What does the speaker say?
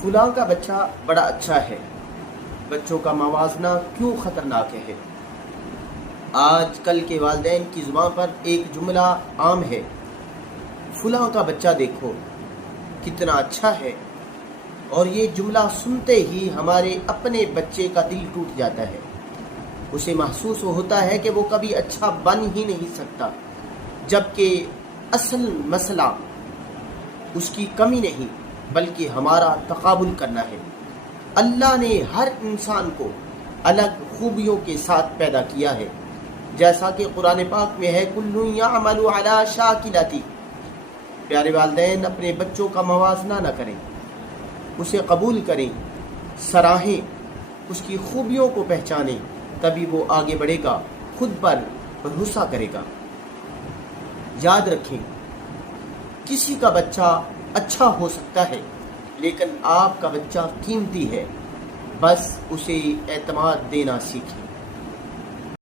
فلاں کا بچہ بڑا اچھا ہے، بچوں کا موازنہ کیوں خطرناک ہے؟ آج کل کے والدین کی زبان پر ایک جملہ عام ہے، فلاں کا بچہ دیکھو کتنا اچھا ہے، اور یہ جملہ سنتے ہی ہمارے اپنے بچے کا دل ٹوٹ جاتا ہے۔ اسے محسوس ہوتا ہے کہ وہ کبھی اچھا بن ہی نہیں سکتا، جبکہ اصل مسئلہ اس کی کمی نہیں بلکہ ہمارا تقابل کرنا ہے۔ اللہ نے ہر انسان کو الگ خوبیوں کے ساتھ پیدا کیا ہے، جیسا کہ قرآن پاک میں ہے کل یعمل علی شاکلتی۔ پیارے والدین اپنے بچوں کا موازنہ نہ کریں، اسے قبول کریں، سراہیں، اس کی خوبیوں کو پہچانیں، تبھی وہ آگے بڑھے گا، خود پر بھروسہ کرے گا۔ یاد رکھیں، کسی کا بچہ اچھا ہو سکتا ہے لیکن آپ کا بچہ قیمتی ہے، بس اسے اعتماد دینا سیکھیں۔